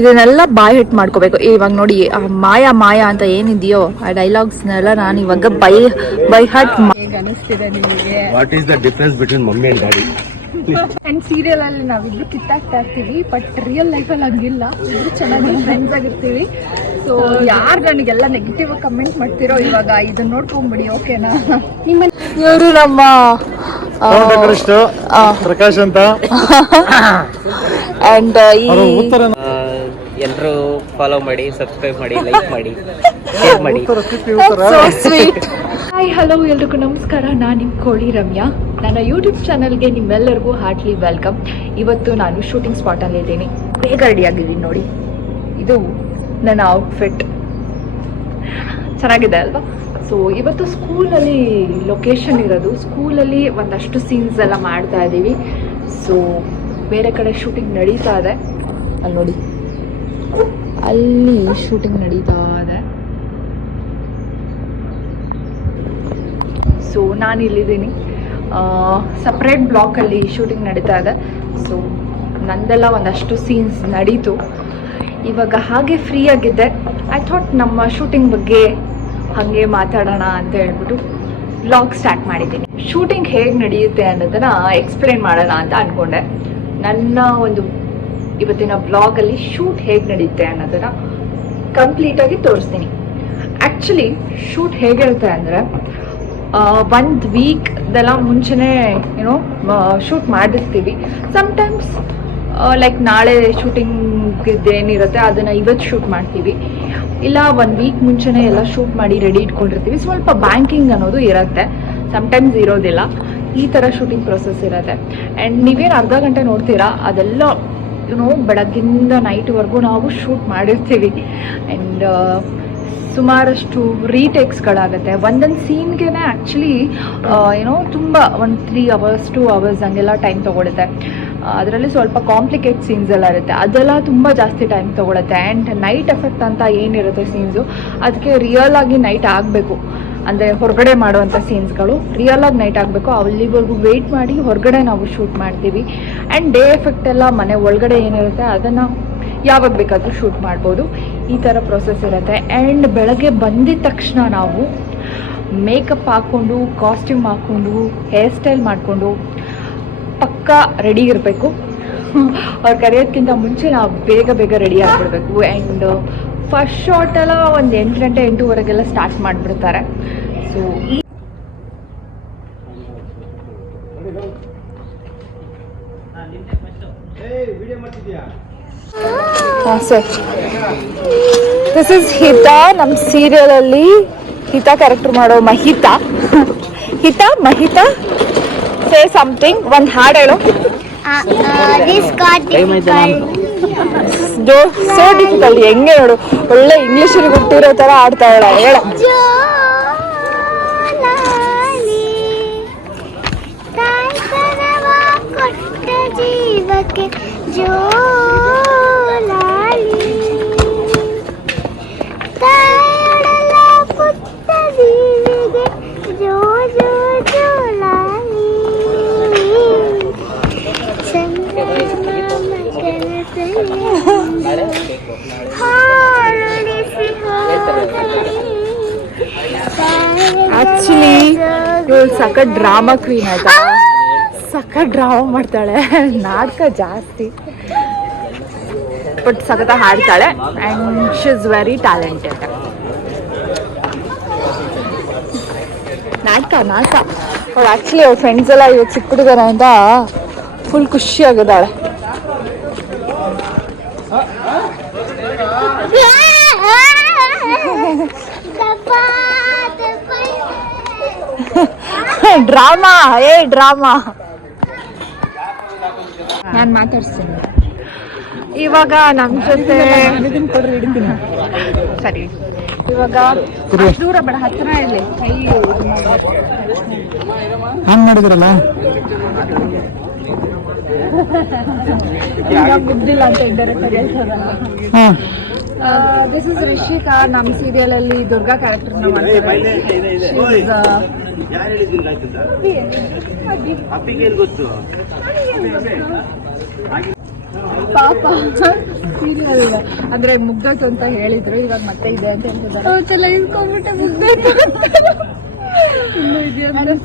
ಇದನ್ನೆಲ್ಲ ಬಾಯ್ ಹಿಟ್ ಮಾಡ್ಕೋಬೇಕು. ಇವಾಗ ನೋಡಿ ಮಾಯಾ ಮಾಯಾ ಅಂತ ಏನಿದೆಯೋ ಆ ಡೈಲಾಗ್ಸ್ನೆಲ್ಲ ನಾನು ಇವಾಗ ಬೈ ಹಾರ್ಟ್ ಅನಿಸ್ತಿದೆ ನಿಮಗೆ. What is the difference between mummy and daddy? And serial ಅಲ್ಲಿ ನಾವಿಬ್ರು ಕಿತ್ತಾಗ್ತಾ ಇರ್ತೀವಿ, ಬಟ್ ರಿಯಲ್ ಲೈಫಲ್ಲಿ ಹಂಗಿಲ್ಲ. ಇಬ್ರು ಚೆನ್ನಾಗಿ ಫ್ರೆಂಡ್ಸ್ ಆಗಿರ್ತೀವಿ. ಸೊ ಯಾರು ನನಗೆಲ್ಲ ನೆಗೆಟಿವ್ ಕಮೆಂಟ್ ಮಾಡ್ತಿರೋ ಇವಾಗ ಇದನ್ನ ನೋಡ್ಕೊಂಡ್ಬಿಡಿ, ಓಕೆನಾ? ಇವರು ನಮ್ಮ ಪ್ರಕಾಶ್ ಅಂತ. ಅಂಡ್ ಎಲ್ಲರೂ ಫಾಲೋ ಮಾಡಿ, ಸಬ್ಸ್ಕ್ರೈಬ್ ಮಾಡಿ, ಲೈಕ್ ಮಾಡಿ, ಶೇರ್ ಮಾಡಿ. ಸ್ವೀಟ್. ಹಾಯ್ ಹಲೋ ಎಲ್ರಿಗೂ ನಮಸ್ಕಾರ. ನಾನು ನಿಮ್ಮ ಕೋಳಿ ರಮ್ಯಾ. ನನ್ನ ಯೂಟ್ಯೂಬ್ ಚಾನಲ್ಗೆ ನಿಮ್ಮೆಲ್ಲರಿಗೂ ಹಾರ್ಟ್ಲಿ ವೆಲ್ಕಮ್. ಇವತ್ತು ನಾನು ಶೂಟಿಂಗ್ ಸ್ಪಾಟಲ್ಲಿ ಇದ್ದೀನಿ. ಬೇಗ ರೆಡಿ ಆಗಿದ್ದೀನಿ ನೋಡಿ. ಇದು ನನ್ನ ಔಟ್ಫಿಟ್ ಚೆನ್ನಾಗಿದೆ ಅಲ್ವಾ? ಸೊ ಇವತ್ತು ಸ್ಕೂಲಲ್ಲಿ ಲೊಕೇಶನ್ ಇರೋದು. ಸ್ಕೂಲಲ್ಲಿ ಒಂದಷ್ಟು ಸೀನ್ಸ್ ಎಲ್ಲ ಮಾಡ್ತಾ ಇದ್ದೀವಿ. ಸೊ ಬೇರೆ ಕಡೆ ಶೂಟಿಂಗ್ ನಡೀತಾ ಇದೆ. ಅಲ್ಲಿ ನೋಡಿ, ಅಲ್ಲಿ ಶೂಟಿಂಗ್ ನಡೀತಾ ಇದೆ. ಸೊ ನಾನು ಇಲ್ಲಿದ್ದೀನಿ. ಸಪ್ರೇಟ್ ಬ್ಲಾಕಲ್ಲಿ ಶೂಟಿಂಗ್ ನಡೀತಾ ಇದೆ. ಸೊ ನಂದೆಲ್ಲ ಒಂದಷ್ಟು ಸೀನ್ಸ್ ನಡೀತು. ಇವಾಗ ಹಾಗೆ ಫ್ರೀ ಆಗಿದ್ದೆ. ಐ ಥಾಟ್ ನಮ್ಮ ಶೂಟಿಂಗ್ ಬಗ್ಗೆ ಹಾಗೆ ಮಾತಾಡೋಣ ಅಂತ ಹೇಳ್ಬಿಟ್ಟು ವ್ಲಾಗ್ ಸ್ಟಾರ್ಟ್ ಮಾಡಿದ್ದೀನಿ. ಶೂಟಿಂಗ್ ಹೇಗೆ ನಡೆಯುತ್ತೆ ಅನ್ನೋದನ್ನು ಎಕ್ಸ್ಪ್ಲೇನ್ ಮಾಡೋಣ ಅಂತ ಅಂದ್ಕೊಂಡೆ. ನನ್ನ ಒಂದು ಇವತ್ತಿನ ವ್ಲಾಗಲ್ಲಿ ಶೂಟ್ ಹೇಗೆ ನಡೆಯುತ್ತೆ ಅನ್ನೋದನ್ನು ಕಂಪ್ಲೀಟಾಗಿ ತೋರಿಸ್ತೀನಿ. ಆ್ಯಕ್ಚುಲಿ ಶೂಟ್ ಹೇಗಿರುತ್ತೆ ಅಂದರೆ, ಒಂದು ವೀಕ್ದೆಲ್ಲ ಮುಂಚೆನೇ ಏನೋ ಶೂಟ್ ಮಾಡಿಸ್ತೀವಿ. ಸಮ್ಟೈಮ್ಸ್ ಲೈಕ್ ನಾಳೆ ಶೂಟಿಂಗ್ದೇನಿರುತ್ತೆ ಅದನ್ನು ಇವತ್ತು ಶೂಟ್ ಮಾಡ್ತೀವಿ, ಇಲ್ಲ 1 ವೀಕ್ ಮುಂಚೆನೇ ಎಲ್ಲ ಶೂಟ್ ಮಾಡಿ ರೆಡಿ ಇಟ್ಕೊಂಡಿರ್ತೀವಿ. ಸ್ವಲ್ಪ ಬ್ಯಾಂಕಿಂಗ್ ಅನ್ನೋದು ಇರುತ್ತೆ, ಸಮ್ಟೈಮ್ಸ್ ಇರೋದಿಲ್ಲ. ಈ ಥರ ಶೂಟಿಂಗ್ ಪ್ರೊಸೆಸ್ ಇರುತ್ತೆ. ಆ್ಯಂಡ್ ನೀವೇನು ಅರ್ಧ ಗಂಟೆ ನೋಡ್ತೀರಾ, ಅದೆಲ್ಲ ಬೆಳಗ್ಗಿಂದ ನೈಟ್ವರೆಗೂ ನಾವು ಶೂಟ್ ಮಾಡಿರ್ತೀವಿ. ಆ್ಯಂಡ್ ಸುಮಾರಷ್ಟು ರೀಟೇಕ್ಸ್ಗಳಾಗುತ್ತೆ. ಒಂದೊಂದು ಸೀನ್ಗೆ ಆ್ಯಕ್ಚುಲಿ ತುಂಬ ಒಂದು 3 hours 2 hours ಹಂಗೆಲ್ಲ ಟೈಮ್ ತೊಗೊಳುತ್ತೆ. ಅದರಲ್ಲಿ ಸ್ವಲ್ಪ ಕಾಂಪ್ಲಿಕೇಟ್ ಸೀನ್ಸ್ ಎಲ್ಲ ಇರುತ್ತೆ, ಅದೆಲ್ಲ ತುಂಬ ಜಾಸ್ತಿ ಟೈಮ್ ತೊಗೊಳುತ್ತೆ. ಆ್ಯಂಡ್ ನೈಟ್ ಎಫೆಕ್ಟ್ ಅಂತ ಏನಿರುತ್ತೆ ಸೀನ್ಸು, ಅದಕ್ಕೆ ರಿಯಲ್ ಆಗಿ ನೈಟ್ ಆಗಬೇಕು. ಅಂದರೆ ಹೊರಗಡೆ ಮಾಡುವಂಥ ಸೀನ್ಸ್ಗಳು ರಿಯಲ್ ಆಗಿ ನೈಟ್ ಆಗಬೇಕು. ಅಲ್ಲಿವರೆಗೂ ವೆಯ್ಟ್ ಮಾಡಿ ಹೊರಗಡೆ ನಾವು ಶೂಟ್ ಮಾಡ್ತೀವಿ. ಆ್ಯಂಡ್ ಡೇ ಎಫೆಕ್ಟ್ ಎಲ್ಲ ಮನೆ ಒಳಗಡೆ ಏನಿರುತ್ತೆ ಅದನ್ನು ಯಾವಾಗ ಬೇಕಾದರೂ ಶೂಟ್ ಮಾಡ್ಬೋದು. ಈ ಥರ ಪ್ರೊಸೆಸ್ ಇರುತ್ತೆ. ಆ್ಯಂಡ್ ಬೆಳಗ್ಗೆ ಬಂದಿದ ತಕ್ಷಣ ನಾವು ಮೇಕಪ್ ಹಾಕ್ಕೊಂಡು, ಕಾಸ್ಟ್ಯೂಮ್ ಹಾಕ್ಕೊಂಡು, ಹೇರ್ ಸ್ಟೈಲ್ ಮಾಡಿಕೊಂಡು ಪಕ್ಕಾ ರೆಡಿ ಇರಬೇಕು. ಅವ್ರು ಕರೆಯೋದಕ್ಕಿಂತ ಮುಂಚೆ ನಾವು ಬೇಗ ಬೇಗ ರೆಡಿ ಆಗಿಬಿಡ್ಬೇಕು. ಆ್ಯಂಡ್ ಫಸ್ಟ್ ಶಾರ್ಟೆಲ್ಲ ಒಂದು 8 ಗಂಟೆ 8:15 ಸ್ಟಾರ್ಟ್ ಮಾಡಿಬಿಡ್ತಾರೆ. So sir, this is Hita. ನಮ್ಮ ಸೀರಿಯಲಲ್ಲಿ ಹಿತಾ ಕ್ಯಾರೆಕ್ಟರ್ ಮಾಡೋ ಮಹಿತಾ. ಹಿತಾ ಮಹಿತಾ ಸೇ ಸಮಥಿಂಗ್, ಒಂದು ಹಾಡು ಹೇಳು. So difficult. ಹೆಂಗೆ ನೋಡು, ಒಳ್ಳೆ ಇಂಗ್ಲೀಷಲ್ಲಿ ಗೊತ್ತಿರೋ ಥರ ಆಡ್ತಾಳ. ಹೇಳ. ಆಕ್ಚುಲಿ ಇವಳು ಸಖತ್ ಡ್ರಾಮಾ ಕ್ವೀನ್ ಆಯ್ತಾ. ಸಖತ್ ಡ್ರಾಮಾ ಮಾಡ್ತಾಳೆ, ನಾಟಕ ಜಾಸ್ತಿ, ಬಟ್ ಸಖತ್ ಹಾಡ್ತಾಳೆ. And she is very talented. ನಾಟಕ ಅವಳು ಆ್ಯಕ್ಚುಲಿ ಅವ್ರ ಫ್ರೆಂಡ್ಸ್ ಎಲ್ಲ ಇವಾಗ ಸಿಕ್ಬಿಟ್ಟಿದ್ದಾರೆ ಅಂತ ಫುಲ್ ಖುಷಿಯಾಗಿದ್ದಾಳೆ. ಡ್ರಾಮಾ ಡ್ರಾಮಾ ನಾನು ಮಾತಾಡ್ತೀನಿ ಇವಾಗ. ನಮ್ಮ ಜೊತೆ ಸರಿ, ಇವಾಗ ದೂರ ಬೇಡ, ಹತ್ತಿರ ಇರಲಿ. ಕೈ ಹಂಗೆ ಮಾಡಿದ್ರಲ್ಲ, ಬುದ್ಧಿಲ್ಲ ಅಂತ ಇದ್ದಾರೆ ಸರಿಯಾಗಿ. This is Rishika. ನಮ್ಮ ಸೀರಿಯಲಲ್ಲಿ ದುರ್ಗಾ ಕ್ಯಾರೆಕ್ಟರ್ನ ಮಾಡ್ತಾರೆ. ಪಾಪ ಸೀರಿಯಲ್ ಅಂದ್ರೆ ಮುಗ್ದೋಯ್ತು ಅಂತ ಹೇಳಿದ್ರು, ಇವಾಗ ಮತ್ತೆ ಇದೆ ಅಂತ ಹೇಳ್ತಿದ್ದಾರೆ. ಇಸ್ಕೊಂಡ್ಬಿಟ್ಟೆ ಮುಗ್ದೋಯ್ತು.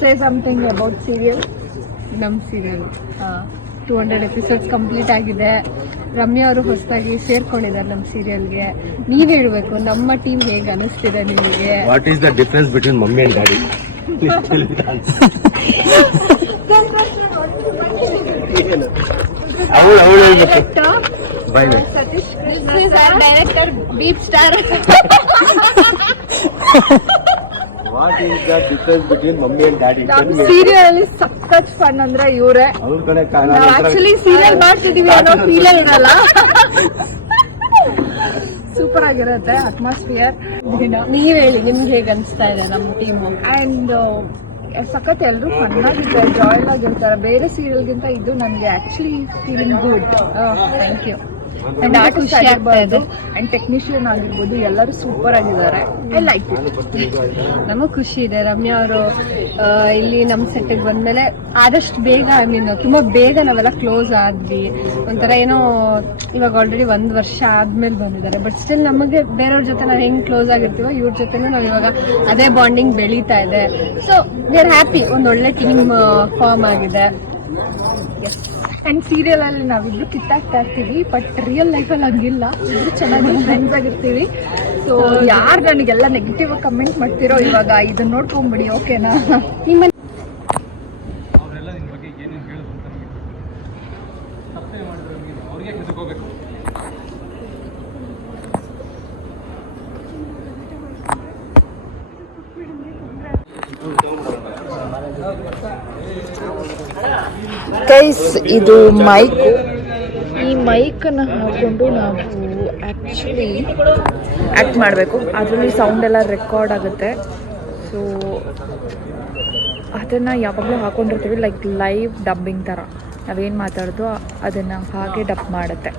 Say something about serial. ನಮ್ಮ ಸೀರಿಯಲ್ 200 ಎಪಿಸೋಡ್ಸ್ ಕಂಪ್ಲೀಟ್ ಆಗಿದೆ. ರಮ್ಯಾ ಅವರು ಹೊಸದಾಗಿ ಸೇರ್ಕೊಂಡಿದ್ದಾರೆ ನಮ್ಮ ಸೀರಿಯಲ್ಗೆ. ನೀವ್ ಹೇಳ್ಬೇಕು ನಮ್ಮ ಟೀಮ್ ಹೇಗೆ ಅನಿಸ್ತಿದೆ ನಿಮಗೆ? What is the difference between mommy and daddy? ಅವಳು ಹೇಳ್ಬೇಕು. Bye bye. Satish director beat star. What is the difference between mommy and daddy? Serial ಅಲ್ಲಿ ಸಖತ್ ಫನ್ ಅಂದ್ರೆ ಇವರೇ. ಅವ್ರ ಕಡೆ ಆಕ್ಚುಲಿ ಸೀರಿಯಲ್ ಮಾಡ್ತಿದೀವಿ ಅನ್ನೋ ಫೀಲ್ ಇರಲ್ಲ. ಸೂಪರ್ ಆಗಿರುತ್ತೆ ಅಟ್ಮಾಸ್ಫಿಯರ್. ನೀವ್ ಹೇಳಿ ನಿಮ್ಗೆ ಹೇಗೆ ಅನಿಸ್ತಾ ಇದೆ ನಮ್ಮ ಟೀಮು? ಅಂಡ್ ಸಖತ್ ಎಲ್ಲರೂ ಫನ್ ಆಗಿದ್ದಾರೆ, ಜಾಯ್ಲ್ ಆಗಿರ್ತಾರೆ. ಬೇರೆ ಸೀರಿಯಲ್ಗಿಂತ ಇದು ನನಗೆ actually feeling good. Thank you. And artist ಆಗಿರ್ಬೋದು ಅಂಡ್ ಟೆಕ್ನಿಷಿಯನ್ ಆಗಿರ್ಬೋದು ಎಲ್ಲರೂ ಸೂಪರ್ ಆಗಿದ್ದಾರೆ. I like it. ನಮಗ್ ಖುಷಿ ಇದೆ ರಮ್ಯಾ ಅವರು ಇಲ್ಲಿ ನಮ್ಮ ಸೆಟ್ಗೆ ಬಂದ್ಮೇಲೆ ಆದಷ್ಟು ಬೇಗ ತುಂಬಾ ಬೇಗ ನಾವೆಲ್ಲ ಕ್ಲೋಸ್ ಆದ್ವಿ. ಒಂಥರ ಏನೋ ಇವಾಗ ಆಲ್ರೆಡಿ 1 ವರ್ಷ ಆದ್ಮೇಲೆ ಬಂದಿದ್ದಾರೆ. ಬಟ್ ಸ್ಟಿಲ್ ನಮಗೆ ಬೇರೆಯವ್ರ ಜೊತೆ ನಾವು ಹೆಂಗ್ ಕ್ಲೋಸ್ ಆಗಿರ್ತೀವೋ ಇವ್ರ ಜೊತೆನೂ ನಾವು ಇವಾಗ ಅದೇ ಬಾಂಡಿಂಗ್ ಬೆಳೀತಾ ಇದೆ. So we are happy. ಒಂದ್ ಒಳ್ಳೆ ಟೀಮ್ ಫಾರ್ಮ್ ಆಗಿದೆ. ಅಂಡ್ ಸೀರಿಯಲ್ ಅಲ್ಲಿ ನಾವಿಬ್ರು ಕಿತ್ತಾಗ್ತಾ ಇರ್ತೀವಿ, ಬಟ್ ರಿಯಲ್ ಲೈಫಲ್ಲಿ ಹಂಗಿಲ್ಲ. ಇಬ್ರು ಚೆನ್ನಾಗಿ ಫ್ರೆಂಡ್ಸ್ ಆಗಿರ್ತೀವಿ. ಸೊ ಯಾರು ನನಗೆಲ್ಲ ನೆಗೆಟಿವ್ ಕಮೆಂಟ್ ಮಾಡ್ತಿರೋ ಇವಾಗ ಇದನ್ನ ನೋಡ್ಕೊಂಡ್ಬಿಡಿ, ಓಕೆನಾ? ನಿಮ್ಮ ಗೈಸ್, ಇದು ಮೈಕ್. ಈ ಮೈಕನ್ನು ಹಾಕೊಂಡು ನಾವು ಆ್ಯಕ್ಚುಲಿ ಆ್ಯಕ್ಟ್ ಮಾಡಬೇಕು. ಅದರಲ್ಲಿ ಸೌಂಡ್ ಎಲ್ಲ ರೆಕಾರ್ಡ್ ಆಗುತ್ತೆ. ಸೊ ಅದನ್ನು ಯಾವಾಗಲೂ ಹಾಕೊಂಡಿರ್ತೀವಿ, ಲೈಕ್ ಲೈವ್ ಡಬ್ಬಿಂಗ್ ಥರ. ನಾವೇನು ಮಾತಾಡೋದು ಅದನ್ನು ಹಾಗೆ ಡಬ್ ಮಾಡುತ್ತೆ.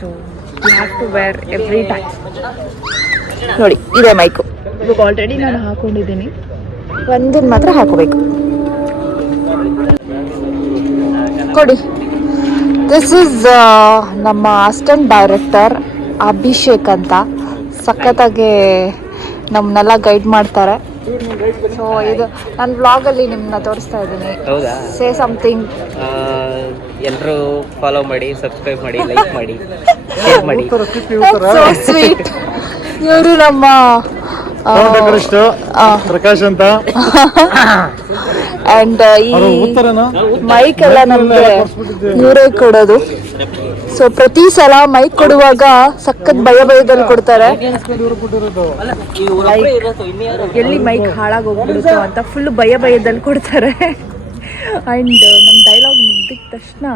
So you have to wear every time. ನೋಡಿ, ಇದೆ ಮೈಕು. ಇವಾಗ ಆಲ್ರೆಡಿ ನಾನು ಹಾಕೊಂಡಿದ್ದೀನಿ, ಒಂದನ್ನು ಮಾತ್ರ ಹಾಕೋಬೇಕು. ಕೊಡಿ. ದಿಸ್ ಈಸ್ ನಮ್ಮ ಅಸಿಸ್ಟೆಂಟ್ ಡೈರೆಕ್ಟರ್ ಅಭಿಷೇಕ್ ಅಂತ. ಸಖತ್ತಾಗಿ ನಮ್ಮನ್ನೆಲ್ಲ ಗೈಡ್ ಮಾಡ್ತಾರೆ. ಸೊ ಇದು ನನ್ನ ವ್ಲಾಗಲ್ಲಿ ನಿಮ್ಮನ್ನ ತೋರಿಸ್ತಾ ಇದ್ದೀನಿ. ಹೌದಾ? Say something. ಎಲ್ಲರೂ ಫಾಲೋ ಮಾಡಿ, ಸಬ್ಸ್ಕ್ರೈಬ್ ಮಾಡಿ, ಲೈಕ್ ಮಾಡಿ, ಶೇರ್ ಮಾಡಿ. So sweet. ಇವರು ನಮ್ಮ ಪ್ರಕಾಶ್ ಅಂತ. ಅಂಡ್ ಈ ಮೈಕ್ ಎಲ್ಲ ನಮ್ಗೆ ಇವರೇ ಕೊಡೋದು. ಸೊ ಪ್ರತಿ ಸಲ ಮೈಕ್ ಕೊಡುವಾಗ ಸಖತ್ ಭಯದಲ್ಲಿ ಕೊಡ್ತಾರೆ. ಎಲ್ಲಿ ಮೈಕ್ ಹಾಳಾಗೋಗ್ಬಿಡುತ್ತೋ ಅಂತ ಫುಲ್ ಭಯದಲ್ಲಿ ಕೊಡ್ತಾರೆ. ಅಂಡ್ ನಮ್ಮ ಡೈಲಾಗ್ ಮುಗಿದ ತಕ್ಷಣ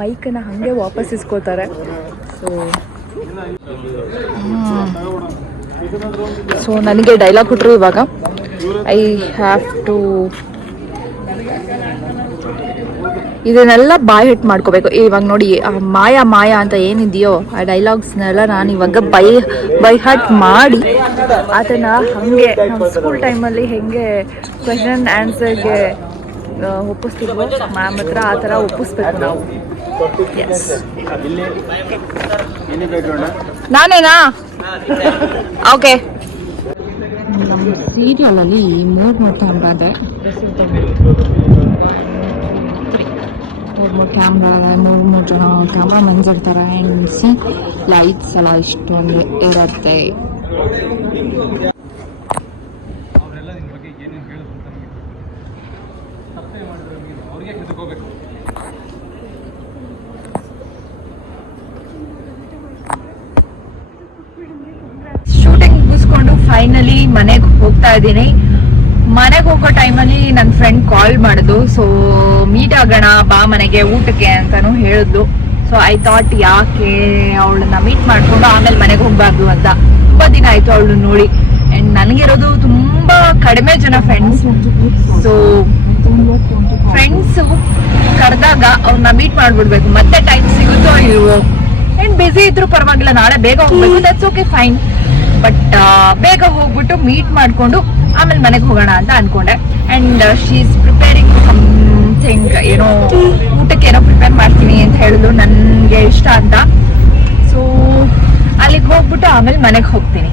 ಮೈಕನ್ನ ಹಂಗೆ ವಾಪಸ್ ಇಸ್ಕೋತಾರೆ. ಸೊ ನನಗೆ ಡೈಲಾಗ್ ಕೊಟ್ಟರು. ಇವಾಗ ಐ ಹ್ಯಾವ್ ಟು ಇದನ್ನೆಲ್ಲ ಬಾಯ್ ಹಿಟ್ ಮಾಡ್ಕೋಬೇಕು. ಇವಾಗ ನೋಡಿ, ಮಾಯಾ ಮಾಯಾ ಅಂತ ಏನಿದೆಯೋ ಆ ಡೈಲಾಗ್ಸ್ನೆಲ್ಲ ನಾನು ಇವಾಗ ಬೈ ಹಾರ್ಟ್ ಮಾಡಿ ಅದನ್ನು ಹಾಗೆ ನಮ್ಮ ಸ್ಕೂಲ್ ಟೈಮಲ್ಲಿ ಹೆಂಗೆ ಕ್ವೆಶನ್ ಆನ್ಸರ್ಗೆ ಒಪ್ಪಿಸ್ತಿದ್ವೋ ಮ್ಯಾಮ್ ಹತ್ರ, ಆ ಥರ ಒಪ್ಪಿಸ್ಬೇಕು ನಾವು. ನಾನೇನಾ? ಓಕೆ. ಸೀರಿಯಲಲ್ಲಿ 3 ಕ್ಯಾಮ್ರಾ ಇದೆ. 3 ಕ್ಯಾಮ್ರಾ, 3 ಜನ ಕ್ಯಾಮ್ರಾ ಮನ್ಸ್ ಇರ್ತಾರೆ. ಆ್ಯಂಡ್ ಸಿ ಲೈಟ್ಸ್ ಎಲ್ಲ ಇಷ್ಟೊಂದು ಇರುತ್ತೆ. ಶೂಟಿಂಗ್ ಮುಗಿಸ್ಕೊಂಡು ಫೈನಲಿ ಮನೆಗೆ ಹೋಗ್ತಾ ಇದ್ದೀನಿ. ಮನೆಗೆ ಹೋಗೋ ಟೈಮಲ್ಲಿ ನನ್ನ ಫ್ರೆಂಡ್ ಕಾಲ್ ಮಾಡಿದ್ಲು. ಸೊ ಮೀಟ್ ಆಗೋಣ ಬಾ ಮನೆಗೆ ಊಟಕ್ಕೆ ಅಂತಾನು ಹೇಳಿದ್ಲು. ಸೊ ಐ ಥಾಟ್ ಯಾಕೆ ಅವಳನ್ನ ಮೀಟ್ ಮಾಡ್ಕೊಂಡು ಆಮೇಲೆ ಮನೆಗೆ ಹೋಗ್ಬಾರ್ದು ಅಂತ. ತುಂಬಾ ದಿನ ಆಯ್ತು ಅವಳು ನೋಡಿ. ಅಂಡ್ ನನಗಿರೋದು ತುಂಬಾ ಕಡಿಮೆ ಜನ ಫ್ರೆಂಡ್ಸ್. ಸೊ ಫ್ರೆಂಡ್ಸ್ ಕರೆದಾಗ ಅವ್ರನ್ನ ಮೀಟ್ ಮಾಡ್ಬಿಡ್ಬೇಕು. ಮತ್ತೆ ಟೈಮ್ ಸಿಗುತ್ತೋ ಇಲ್ವೋ. ಅಂಡ್ ಬಿಸಿ ಇದ್ರು ಪರವಾಗಿಲ್ಲ, ನಾಳೆ ಬೇಗ ಹೋಗ್ಬೇಕು, ದಟ್ಸ್ ಓಕೆ ಫೈನ್. ಬಟ್ ಬೇಗ ಹೋಗ್ಬಿಟ್ಟು ಮೀಟ್ ಮಾಡ್ಕೊಂಡು ಆಮೇಲೆ ಮನೆಗೆ ಹೋಗೋಣ ಅಂತ ಅನ್ಕೊಂಡೆ. And she is preparing some something ಏನೋ ಊಟಕ್ಕೆ ಏನೋ ಪ್ರಿಪೇರ್ ಮಾಡ್ತೀನಿ ಅಂತ ಹೇಳಿದ್ರು ನನಗೆ ಇಷ್ಟ ಅಂತ. ಸೊ ಅಲ್ಲಿಗೆ ಹೋಗ್ಬಿಟ್ಟು ಆಮೇಲೆ ಮನೆಗೆ ಹೋಗ್ತೀನಿ.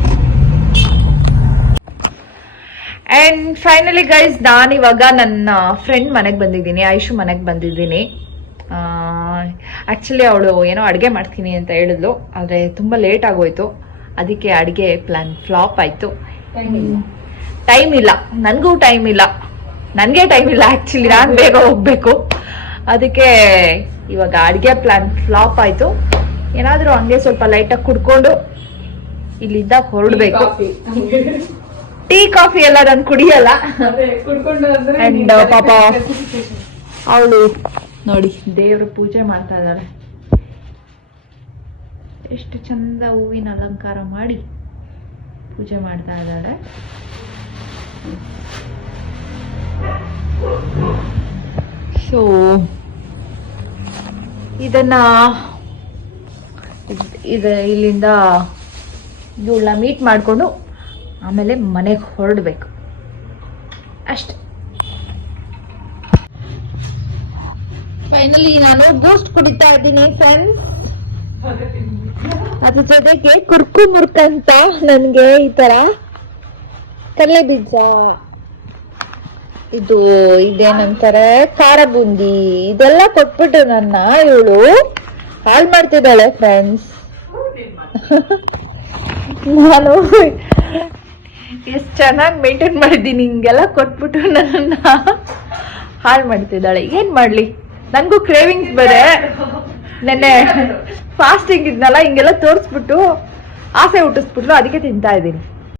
ಆ್ಯಂಡ್ ಫೈನಲಿ ಗೈಸ್, ನಾನಿವಾಗ ನನ್ನ ಫ್ರೆಂಡ್ ಮನೆಗೆ ಬಂದಿದ್ದೀನಿ, ಐಶು ಮನೆಗೆ ಬಂದಿದ್ದೀನಿ. ಆ್ಯಕ್ಚುಲಿ ಅವಳು ಏನೋ ಅಡುಗೆ ಮಾಡ್ತೀನಿ ಅಂತ ಹೇಳಿದ್ಲು, ಆದರೆ ತುಂಬ ಲೇಟ್ ಆಗೋಯ್ತು. ಅದಕ್ಕೆ ಅಡುಗೆ ಪ್ಲಾನ್ ಫ್ಲಾಪ್ ಆಯಿತು. ಟೈಮ್ ಇಲ್ಲ, ನನಗೂ ಟೈಮ್ ಇಲ್ಲ, ನನಗೆ ಟೈಮ್ ಇಲ್ಲ ಆ್ಯಕ್ಚುಲಿ, ನಾನು ಬೇಗ ಹೋಗಬೇಕು. ಅದಕ್ಕೆ ಇವಾಗ ಅಡುಗೆ ಪ್ಲಾನ್ ಫ್ಲಾಪ್ ಆಯಿತು. ಏನಾದರೂ ಹಂಗೆ ಸ್ವಲ್ಪ ಲೈಟಾಗಿ ಕುಡ್ಕೊಂಡು ಇಲ್ಲಿಂದ ಹೊರಡಬೇಕು. ಟೀ ಕಾಫಿ ಎಲ್ಲ ನಾನು ಕುಡಿಯಲ್ಲ. ಅಂಡ್ ಪಾಪ ಅವಳು ನೋಡಿ ದೇವ್ರ ಪೂಜೆ ಮಾಡ್ತಾ ಇದ್ದಾಳೆ. ಎಷ್ಟು ಚಂದ ಹೂವಿನ ಅಲಂಕಾರ ಮಾಡಿ ಪೂಜೆ ಮಾಡ್ತಾ ಇದ್ದಾಳೆ. ಸೊ ಇದನ್ನ ಇಲ್ಲಿಂದ ಇವಳನ್ನ ಮೀಟ್ ಮಾಡಿಕೊಂಡು ಆಮೇಲೆ ಮನೆಗೆ ಹೊರಡಬೇಕು ಅಷ್ಟೆ. ಫೈನಲಿ ನಾನು ಬೂಸ್ಟ್ ಕುಡಿತಾ ಇದ್ದೀನಿ ಫ್ರೆಂಡ್ಸ್. ಅದ್ರ ಜೊತೆಗೆ ಕುರ್ಕು ಮುರ್ಕಂತ ನನಗೆ ಈ ತರ ಕಡಲೆ ಬೀಜ, ಇದು ಇದೇನಂತಾರೆ ಖಾರ ಬೂಂದಿ, ಇದೆಲ್ಲ ಕೊಟ್ಬಿಟ್ಟು ನನ್ನ ಇವಳು ಹಾಳು ಮಾಡ್ತಿದ್ದಾಳೆ ಫ್ರೆಂಡ್ಸ್. ನಾನು ಎಷ್ಟು ಚೆನ್ನಾಗಿ ಮೇಂಟೈನ್ ಮಾಡಿದ್ದೀನಿ, ಹಿಂಗೆಲ್ಲ ಕೊಟ್ಬಿಟ್ಟು ನನ್ನ ಹಾಳು ಮಾಡ್ತಿದ್ದಾಳೆ. ಏನ್ ಮಾಡ್ಲಿ, ನನಗೂ ಕ್ರೇವಿಂಗ್ಸ್ ಬೇರೆ. ನೆನ್ನೆ ಫಾಸ್ಟಿಂಗ್ ಇದ್ನಲ್ಲ, ಹಿಂಗೆಲ್ಲ ತೋರಿಸ್ಬಿಟ್ಟು ಆಸೆ ಹುಟ್ಟಿಸ್ಬಿಟ್ರು, ಅದಕ್ಕೆ ತಿಂತಾ ಇದ್ದೀನಿ.